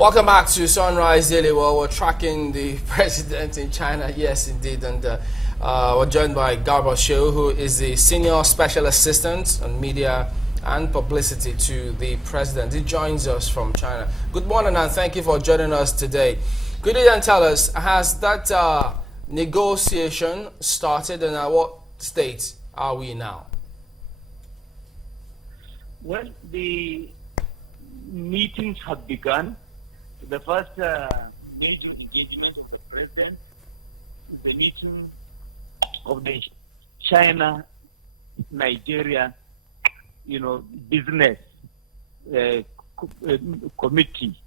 Welcome back to Sunrise Daily. Well, we're tracking the president in China, yes indeed, and we're joined by Garba Shehu, who is the Senior Special Assistant on Media and Publicity to the President. He joins us from China. Good morning and thank you for joining us today. Could you then tell us, has that negotiation started and at what state are we now? Well, the meetings have begun. The first major engagement of the president is the meeting of the China-Nigeria, business committee,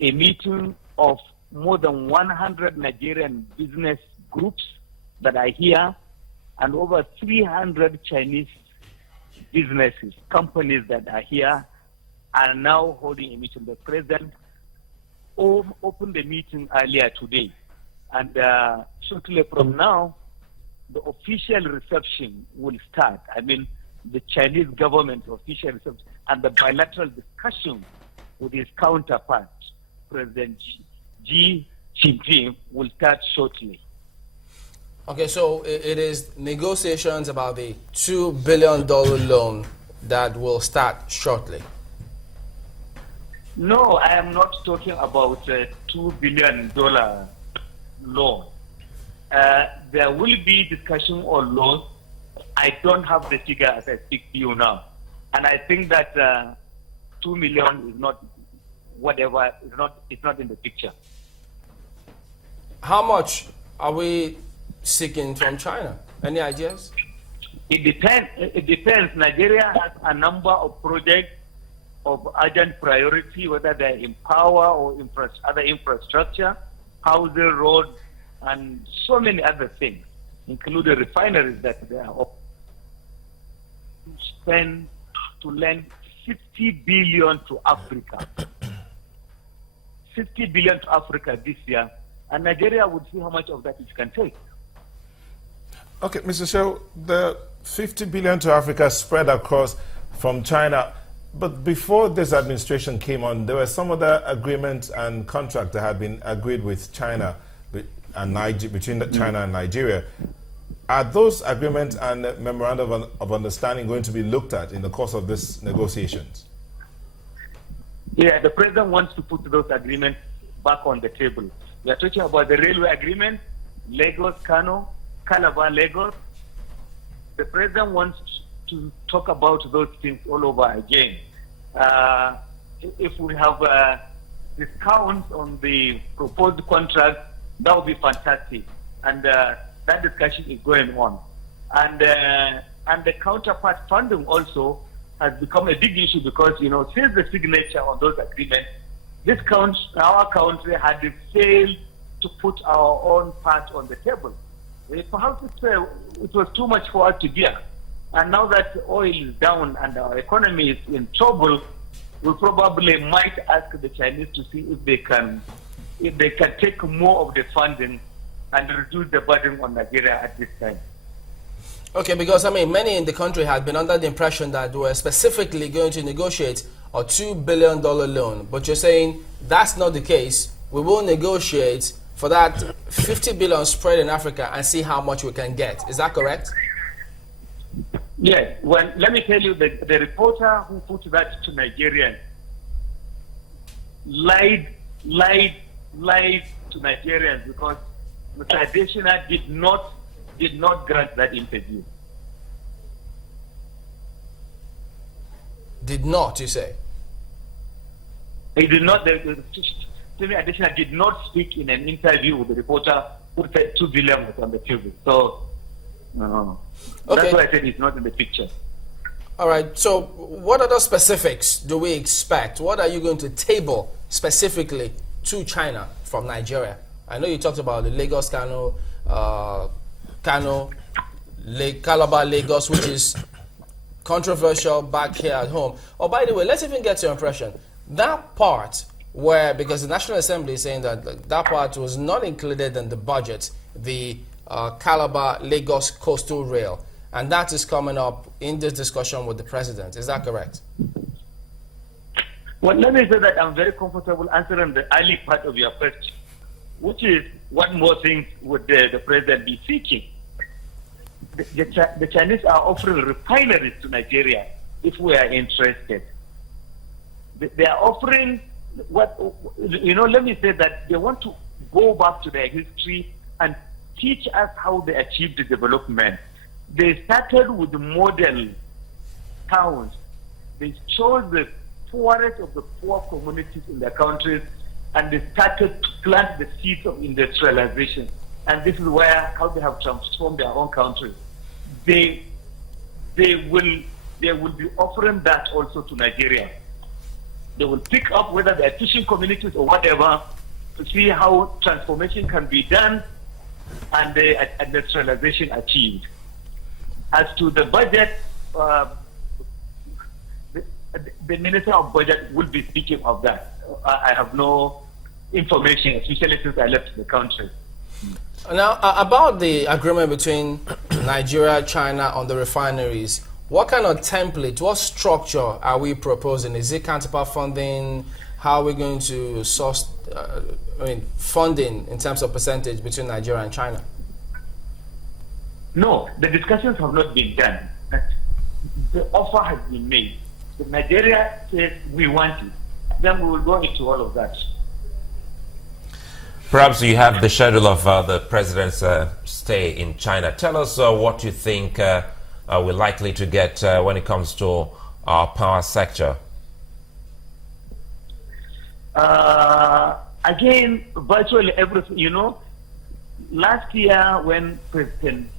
a meeting of more than 100 Nigerian business groups that are here and over 300 Chinese businesses, companies that are here are now holding a meeting. The president opened the meeting earlier today, and shortly from now, the official reception will start. I mean, the Chinese government official reception and the bilateral discussion with his counterpart, President Xi Jinping, will start shortly. Okay, so it is negotiations about the $2 billion loan that will start shortly. No, I am not talking about a $2 billion loan. There will be discussion on loans. I don't have the figure as I speak to you now. And I think that $2 million is not whatever, it's not in the picture. How much are we seeking from China? Any ideas? It depends. Nigeria has a number of projects of urgent priority, whether they're in power or other infrastructure, housing, roads, and so many other things, including refineries that they are to lend 60 billion to Africa. 60 billion to Africa this year, and Nigeria would see how much of that it can take. Okay, Mr. Shehu, the 50 billion to Africa spread across from China. But before this administration came on, there were some other agreements and contracts that had been agreed with China and between China and Nigeria. Are those agreements and memorandum of understanding going to be looked at in the course of these negotiations? Yeah, the president wants to put those agreements back on the table. We are talking about the railway agreement, Lagos-Kano, Calabar-Lagos. The president wants to talk about those things all over again. If we have discounts on the proposed contract, that would be fantastic. And that discussion is going on. And the counterpart funding also has become a big issue because, since the signature on those agreements, our country had failed to put our own part on the table. Perhaps it was too much for us to bear. And now that oil is down and our economy is in trouble, we probably might ask the Chinese to see if they can take more of the funding and reduce the burden on Nigeria at this time. Okay, because many in the country had been under the impression that we were specifically going to negotiate a $2 billion loan, but you're saying that's not the case. We will negotiate for that 50 billion spread in Africa and see how much we can get. Is that correct? Yes. Well, let me tell you that the reporter who put that to Nigerians lied to Nigerians because Mr. Adesina did not grant that interview. Did not, you say? He did not. Adesina did not speak in an interview with the reporter who said 2 billion was on the table. So, okay. That's why I said it's not in the picture. All right. So, what other specifics do we expect? What are you going to table specifically to China from Nigeria? I know you talked about the Lagos-Kano, Calabar-Lagos, which is controversial back here at home. Oh, by the way, let's even get your impression. That part where, because the National Assembly is saying that that part was not included in the budget, the Calabar-Lagos Coastal Rail, and that is coming up in this discussion with the president. Is that correct? Well, let me say that I'm very comfortable answering the early part of your question, which is what more things would the president be seeking? The Chinese are offering refineries to Nigeria if we are interested. They are offering let me say that they want to go back to their history and teach us how they achieved the development. They started with the model towns. They chose the poorest of the poor communities in their countries, and they started to plant the seeds of industrialization. And this is how they have transformed their own country. They will be offering that also to Nigeria. They will pick up whether they're fishing communities or whatever to see how transformation can be done and the industrialization achieved. As to the budget, the Minister of Budget will be speaking of that. I have no information, especially since I left the country. Now, about the agreement between Nigeria and China on the refineries, what kind of template, what structure are we proposing? Is it counterpart funding? How are we going to source funding in terms of percentage between Nigeria and China? No, the discussions have not been done. The offer has been made. If Nigeria says we want it, then we will go into all of that. Perhaps you have the schedule of the president's stay in China. Tell us what you think we're likely to get when it comes to our power sector. Again, virtually everything. Last year when President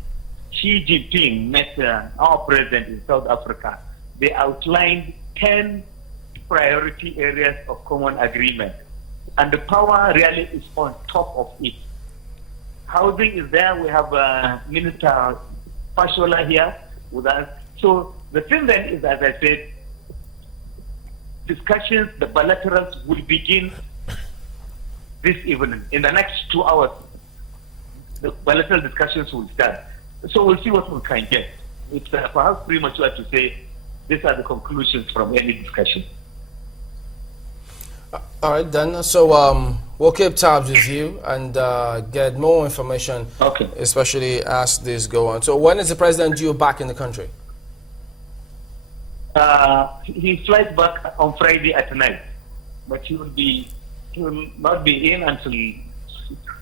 Xi Jinping met our president in South Africa, they outlined 10 priority areas of common agreement. And the power really is on top of it. Housing is there. We have Minister Fashola here with us. So the thing then is, as I said, discussions, the bilaterals will begin this evening. In the next 2 hours, the bilateral discussions will start. So we'll see what we can get. It's perhaps premature to say these are the conclusions from any discussion. All right, then. So we'll keep tabs with you and get more information, especially as this go on. So when is the president due back in the country? He flies back on Friday at night, but he will not be in until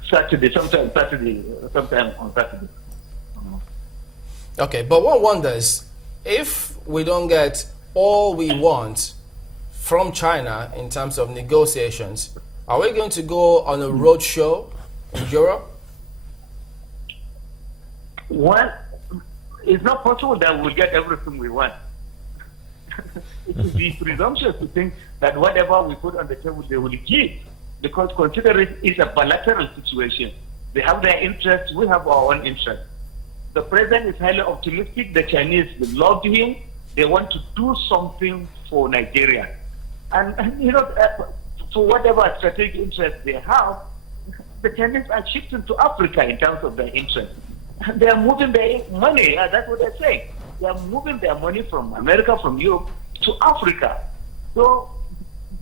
Saturday, sometime on Saturday. Okay, but one wonders, if we don't get all we want from China in terms of negotiations, are we going to go on a road show in Europe? Well, it's not possible that we'll get everything we want. It would be presumptuous to think that whatever we put on the table they will give, because consider it's a bilateral situation. They have their interests, we have our own interests. The president is highly optimistic. The Chinese will love him. They want to do something for Nigeria. And for whatever strategic interest they have, the Chinese are shifting to Africa in terms of their interest. They are moving their money, that's what they're saying. They are moving their money from America, from Europe, to Africa. So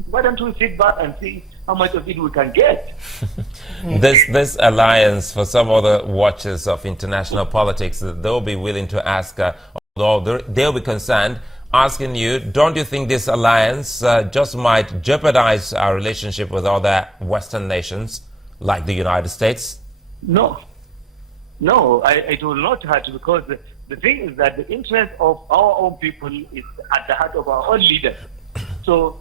why don't we sit back and see how much of it we can get? This alliance, for some other watchers of international politics, they'll be willing to ask, although they'll be concerned, asking you, don't you think this alliance just might jeopardize our relationship with other Western nations, like the United States? No, it will not hurt, because the thing is that the interest of our own people is at the heart of our own leaders. So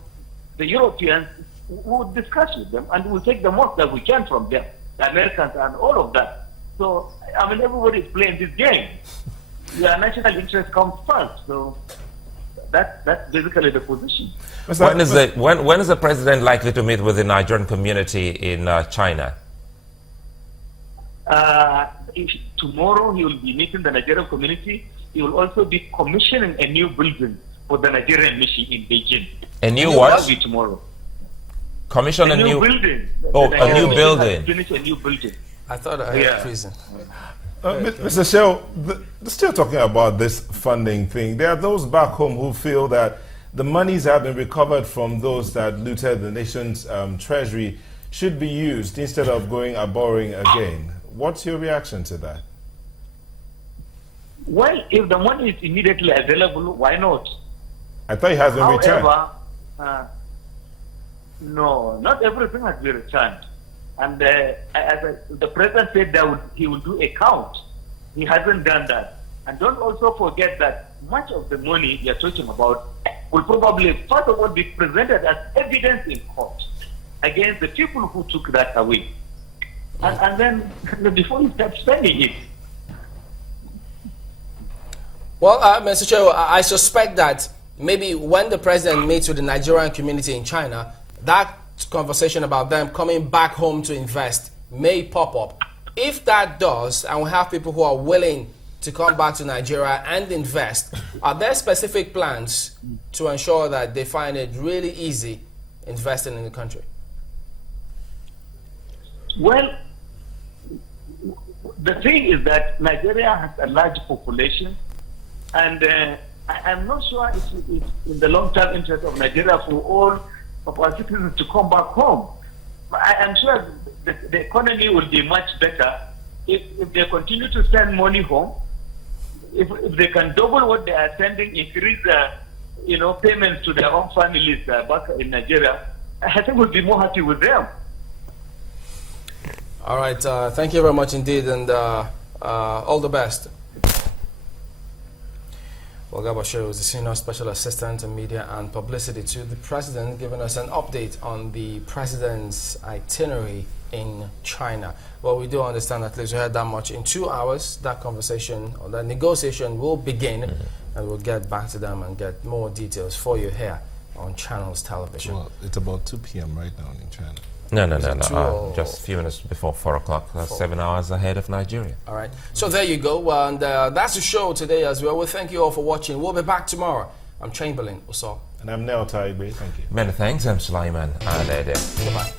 the Europeans will discuss with them and we'll take the most that we can from them, the Americans and all of that. So, everybody is playing this game. Your national interest comes first. So that's basically the position. When is the president likely to meet with the Nigerian community in China? Tomorrow he will be meeting the Nigerian community. He will also be commissioning a new building for the Nigerian mission in Beijing. A new what? That will be tomorrow. Commission a new building. A new building. Finish a new building. I thought I had prison. Mr. Shehu, still talking about this funding thing, there are those back home who feel that the monies that have been recovered from those that looted the nation's treasury should be used instead of going a borrowing again. What's your reaction to that? Well, if the money is immediately available, why not? I thought it has been returned. However, no, not everything has been returned. And the president said that he will do a count. He hasn't done that. And don't also forget that much of the money you're talking about will probably, first of all, be presented as evidence in court against the people who took that away. And then before you start spending it. Well, Mr. Shehu, I suspect that maybe when the president meets with the Nigerian community in China, that conversation about them coming back home to invest may pop up. If that does, and we have people who are willing to come back to Nigeria and invest, are there specific plans to ensure that they find it really easy investing in the country? Well, the thing is that Nigeria has a large population, and I'm not sure it's in the long-term interest of Nigeria for all of our citizens to come back home. I'm sure the economy will be much better if they continue to send money home. If they can double what they are sending, increase payments to their own families back in Nigeria, I think we'll be more happy with them. All right, thank you very much indeed, and all the best. Well, Garba Shehu is the Senior Special Assistant on Media and Publicity to the President, giving us an update on the President's itinerary in China. Well, we do understand at least we heard that much. In 2 hours, that conversation or that negotiation will begin, and we'll get back to them and get more details for you here on Channels Television. Well, it's about 2 p.m. right now in China. No. Just a few minutes before 4 o'clock. 7 hours ahead of Nigeria. All right. So there you go. And that's the show today as well. We thank you all for watching. We'll be back tomorrow. I'm Chamberlain Uso. And I'm Neo Taigbe. Thank you. Many thanks. I'm Sulaiman. Goodbye.